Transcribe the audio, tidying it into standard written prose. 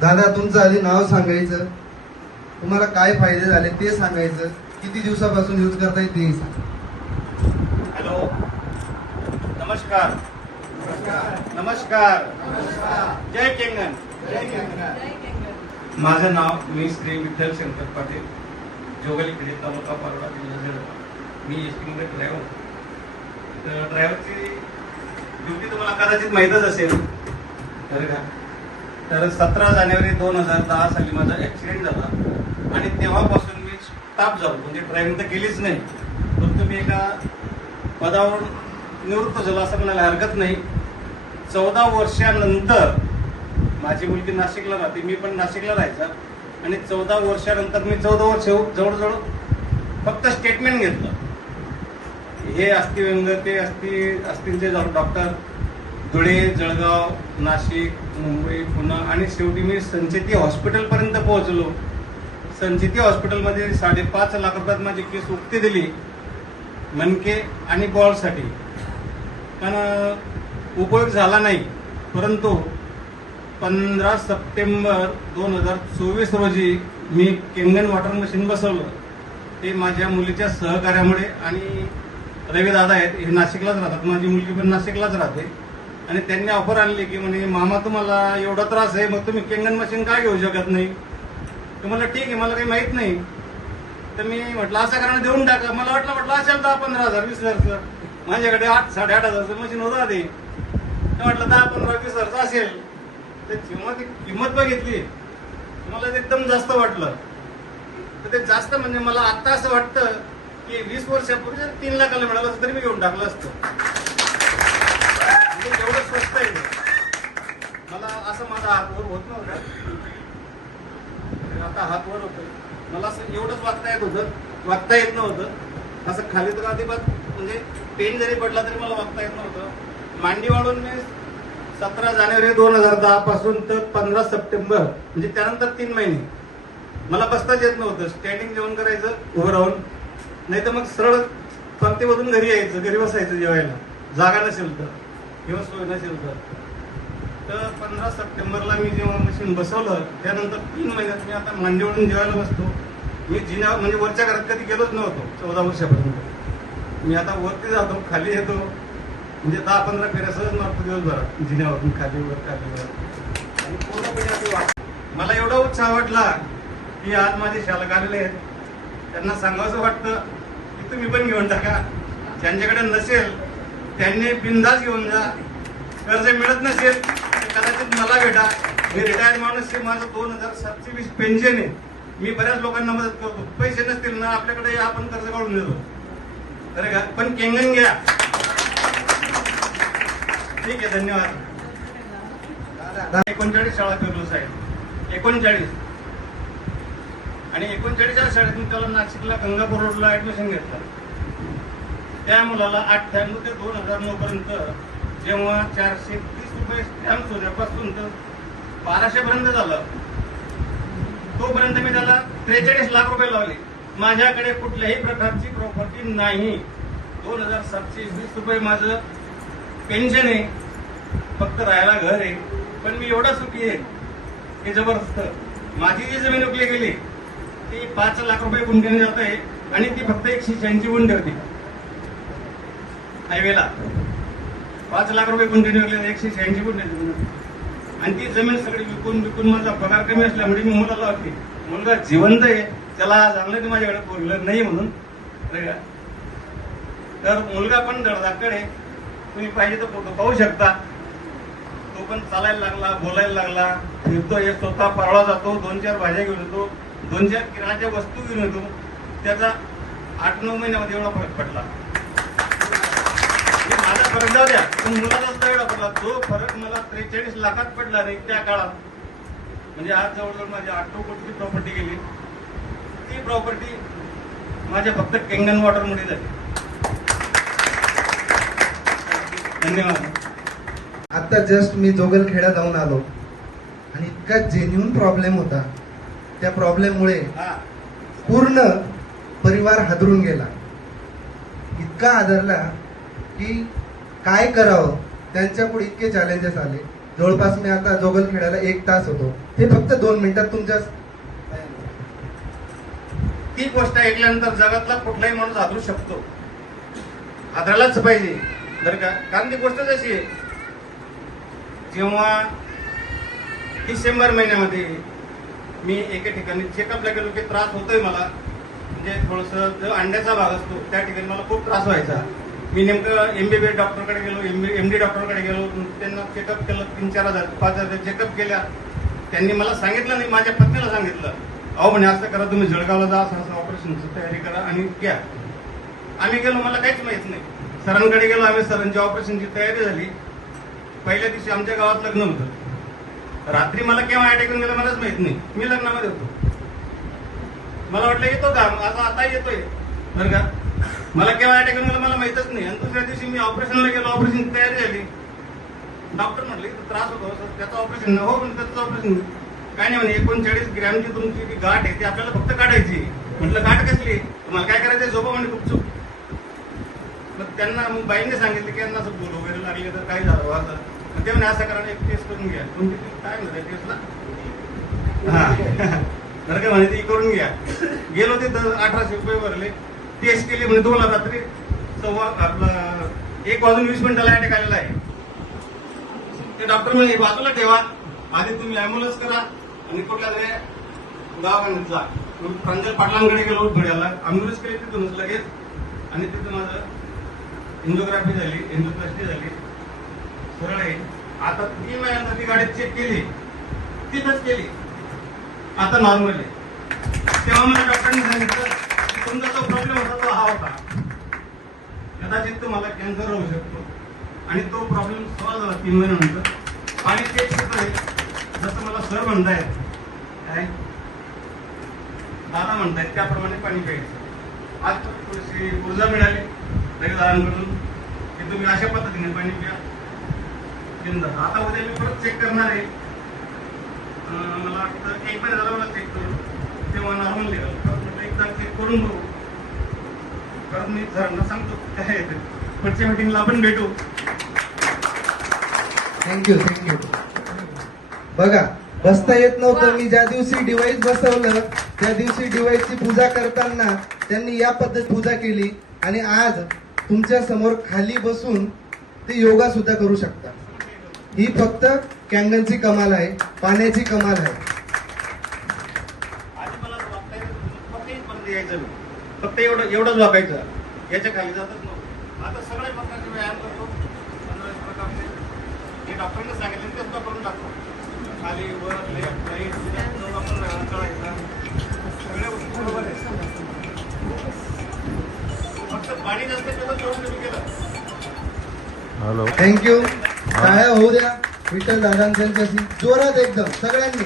दादा तुमचं आधी नाव सांगायचं, तुम्हाला काय फायदे झाले ते सांगायचं, किती दिवसापासून यूज करताय ते सांगा. हॅलो, नमस्कार. नमस्कार. जय केंगन. माझं नाव मी श्री विठ्ठल शंकर पाटील, जोगलीकडे, तालुका पारोळा, जिल्हा जळगाव. मी एसटीमध्ये ड्रायव्हर. तर ड्रायव्हरची ड्युटी तुम्हाला कदाचित माहीतच असेल, बरं का. तर 17 जानेवारी 2010 साली माझा ॲक्सिडेंट झाला आणि तेव्हापासून मी स्टाफ झालो, म्हणजे ड्रायव्हिंग तर केलीच नाही, परंतु मी एका पदावरून निवृत्त झालो असं म्हणायला हरकत नाही. 14 वर्षानंतर माझी मुलगी नाशिकला राहते, मी पण नाशिकला राहायचा, आणि 14 वर्षानंतर मी 14 वर्ष जवळजवळ फक्त स्टेटमेंट घेतलं. हे अस्थिव्यंग, ते अस्थिंचे डॉक्टर धुळे, जळगाव, नाशिक, मुंबई, पुणे, आणि शेवटी मी संचेती हॉस्पिटलपर्यंत पोहोचलो. संचेती हॉस्पिटलमध्ये 5.5 लाख रुपयात माझी केस उक्ती दिली मणके आणि बॉलसाठी, पण उपयोग झाला नाही. परंतु 15 सप्टेंबर 2024 रोजी मी केंगन वॉटर मशीन बसवलं. ते माझ्या मुलीच्या सहकार्यामुळे, आणि रवी दादा आहेत, हे नाशिकलाच राहतात, माझी मुलगी पण नाशिकलाच राहते, आणि त्यांनी ऑफर आणली की म्हणे मामा तुम्हाला एवढा त्रास आहे, मग तुम्ही केंगन मशीन काय घेऊ शकत नाही. तर मला ठीक आहे, मला काही माहित नाही. तर मी म्हटलं असं कारण देऊन टाका. मला म्हटलं असेल 10-15 हजार 20 हजार, माझ्याकडे 8-8.5 हजारचं मशीन होतं ते. म्हटलं 10-15-20 हजारचं असेल. तर जेव्हा ती किंमत बघितली मला ते एकदम जास्त वाटलं. तर ते जास्त म्हणजे मला आता असं वाटतं की 20 वर्षापूर्वी 3 लाखाला मिळालं असतं तरी मी घेऊन टाकलं असतं. म्हणजे एवढं स्वस्त आहे ते. मला असं माझा हात वर होत नव्हता, आता हात वर होतोय. मला असं एवढंच वागता येत नव्हतं. असं खाली तर अजिबात, म्हणजे पेन जरी पडला तरी मला वागता येत नव्हतं. मांडी वाढून मी 17 जानेवारी 2010 पासून तर 15 सप्टेंबर, म्हणजे त्यानंतर 3 महिने मला बसताच येत नव्हतं. स्टँडिंग जेवण करायचं उभं राहून, नाही तर मग सरळ पंक्तीमधून घरी यायचं, घरी बसायचं जेवायला, जागा नसेल तर किंवा सोय नसेल तर. 15 सप्टेंबरला मी जेव्हा मशीन बसवलं त्यानंतर 3 महिन्यात मी आता मांडीवरून जेवायला बसतो. मी जिन्या म्हणजे वरच्या घरात कधी गेलोच नव्हतो 14 वर्षापर्यंत. मी आता वरती जातो, खाली येतो, म्हणजे 10-15 फेऱ्या सहज मारतो दिवसभरात, जिन्यावरून खालीवर. आणि पूर्णपणे मला एवढा उत्साह वाटला की आज माझे शालक आलेले आहेत, त्यांना सांगावंसं वाटतं की तुम्ही पण घेऊन टाका. ज्यांच्याकडे नसेल त्यांनी बिनधास्त घेऊन जा. कर्ज मिळत नसेल कदाचित मला भेटा. मी रिटायर्ड माणूस आहे, माझं 2720 पेन्शन आहे. मी बऱ्याच लोकांना मदत करतो. पैसे नसतील ना आपल्याकडे, आपण कर्ज काढून देतो, बरं का. पण केंगन घ्या. ठीक आहे, धन्यवाद. 39 शाळा फिरलो साहेब, 39. आणि 39 शाळेतून त्याला नाशिकला गंगापूर रोडला ऍडमिशन घेतलं. त्या मुलाला 98 ते 2009 पर्यंत जेव्हा 430 रुपये स्टॅम्प होण्यापासून तर 1200 पर्यंत झालं, तोपर्यंत मी त्याला 43 लाख रुपये लावले. माझ्याकडे कुठल्याही प्रकारची प्रॉपर्टी नाही. 2720 रुपये माझं पेन्शन आहे, फक्त राहायला घर आहे. पण मी एवढा सुखी आहे की जबरदस्त. माझी जी जमीन विकली गेली ती 5 लाख रुपये गुंठ्याने जात आहे, आणि ती फक्त 186 गुंठे होती हायवेला. 5 लाख रुपये गुंठ्याने विकले, 186 गुंठे. आणि ती जमीन सगळी विकून माझा पगार कमी असल्यामुळे मी मुलाला वाटली, मुलगा जिवंत आहे, त्याला चांगलं की माझ्याकडे 4 व्हीलर नाही म्हणून. तर मुलगा पण धडधाकड आहे, तुम्ही पाहिजे तर फोटो पाहू शकता. तो पण चालायला लागला, बोलायला लागला, फिरतोय, स्वतः परळा जातो, 2-4 भाज्या घेऊन येतो, 2-4 किराणाच्या वस्तू घेऊन येतो. त्याचा 8-9 महिन्यामध्ये एवढा फरक पडला. माझा फरक जाऊ द्या, पण मुलाला सुद्धा एवढा पडला. जो फरक मला 43 लाखात पडला नाही त्या काळात, म्हणजे आज जवळजवळ माझी 8 कोटीची प्रॉपर्टी गेली. ती प्रॉपर्टी माझ्या फक्त केंगन वॉटरमुळे झाली. धन्यवाद. आता जस्ट मी जोगलखेडा जाऊन आलो, आणि इतका जेन्युन प्रॉब्लेम होता. त्या प्रॉब्लेममुळे पूर्ण परिवार हादरून गेला. इतका हादरला की काय करावं, त्यांच्या पुढे इतके चॅलेंजेस आले. जवळपास मी आता जोगलखेड्याला 1 तास होतो. हे फक्त 2 मिनिटात तुमच्या ती गोष्ट ऐकल्यानंतर जगातला कुठलाही माणूस हादरू शकतो, हादरायलाच पाहिजे बरं का. कारण ती गोष्ट कशी आहे, जेव्हा डिसेंबर महिन्यामध्ये मी एके ठिकाणी चेकअपला गेलो की त्रास होतोय मला, म्हणजे थोडस जो अंड्याचा भाग असतो त्या ठिकाणी मला खूप त्रास व्हायचा. मी नेमकं MBBS डॉक्टरकडे गेलो, MD डॉक्टरकडे गेलो, त्यांना चेकअप केलं, 3-4 5,000 चेकअप केल्या. त्यांनी मला सांगितलं नाही, माझ्या पत्नीला सांगितलं, अहो म्हणे असं करा, तुम्ही जळगावला जा, असं ऑपरेशनची तयारी करा आणि घ्या. आम्ही गेलो, मला काहीच माहित नाही. सरांकडे गेलो आम्ही, सरांची ऑपरेशनची तयारी झाली. पहिल्या दिवशी आमच्या गावात लग्न होतं. रात्री मला केव्हा अटॅक येऊन गेला मलाच माहित नाही, मी लग्नामध्ये होतो. मला वाटलं येतो का, आता येतोय बरं का. मला केव्हा अटॅक येऊन गेला मला माहितच नाही. आणि दुसऱ्या दिवशी मी ऑपरेशनला गेलो, ऑपरेशनची तयारी झाली. डॉक्टर म्हटले त्रास होतो, त्याचं ऑपरेशन हो, पण त्याचं ऑपरेशन काय नाही म्हणे, 39 ग्रॅमची तुमची ती गाठ आहे ती आपल्याला फक्त काढायची. म्हटलं गाठ कसली, तुम्हाला काय करायचं, झोपा म्हणजे खूप चूक. मग त्यांना मग बाईंनी सांगितलं की यांना असं बोल वगैरे लागले तर काय झालं असं. ते म्हणे असं करा, एक टेस्ट करून घ्या. तुमची काय म्हणते टेस्टला, हा बरं का म्हणे ती करून घ्या. गेलो तिथं 1800 रुपये भरले, टेस्ट केली. म्हणजे तुम्हाला रात्री 1:20 अटॅक आलेला आहे. ते डॉक्टर म्हणे बाजूला ठेवा, आधी तुम्ही अँब्युलन्स करा आणि कुठल्या तरी दवाखान्यात जा. प्रांजल पाटलांकडे गेलो भड्याला, अँब्युलन्स केली तिथूनच लगेच. आणि तिथं माझं एन्जिओग्राफी झाली, एन्जिओप्लास्टी झाली, सरळ आहे. आता 3 महिन्यानंतर ती गाडी चेक केली, तिथंच केली, आता नॉर्मल आहे. तेव्हा मला डॉक्टरांनी सांगितलं की तुमचा जो प्रॉब्लेम होता तो हा होता, कदाचित तुम्हाला कॅन्सर होऊ शकतो. आणि तो प्रॉब्लेम सॉल्व्ह झाला 3 महिन्यानंतर. पाणी चेक करतोय, जसं मला सर म्हणतायत, काय दादा म्हणतायत त्याप्रमाणे पाणी प्यायचं. आज थोडीशी ऊर्जा मिळाली दादांकडून की तुम्ही अशा पद्धतीने पाणी प्या. आता उद्या मी परत चेक करणार आहे. मला वाटतं 1 महिना झाला मला चेक करून, तेव्हा नॉर्मल निघाल. परत म्हटलं एकदा चेक करून बघू. परत मी सरांना सांगतो काय येते. पुढच्या मिटिंगला आपण भेटू. थँक्यू. बघा, बसता येत नव्हतं. मी ज्या दिवशी डिव्हाइस बसवलं त्या दिवशी डिव्हाइसची पूजा करताना त्यांनी या पद्धत पूजा केली. आणि आज तुमच्या समोर खाली बसून ते योगा सुद्धा करू शकता. ही फक्त कॅंगनची कमाल आहे, पाण्याची कमाल आहे. आधी मला फक्त यायचं मी, फक्त एवढंच वाकायचं, याच्या खाली जातच नव्हतं. आता सगळ्या प्रकारचे व्यायाम करतो, 15 प्रकारचे. हे डॉक्टरने सांगितलं ते सुद्धा करून टाकतो. खाली वर लेफ्ट राईट आपण व्यायाम करायचा, सगळ्या गोष्टी बरोबर आहे. फक्त पाणी जास्त तेवढं कमी केलं. थँक्यू. टाळ्या होऊ द्या विठ्ठल दादांच्याशी जोरात एकदम सगळ्यांनी.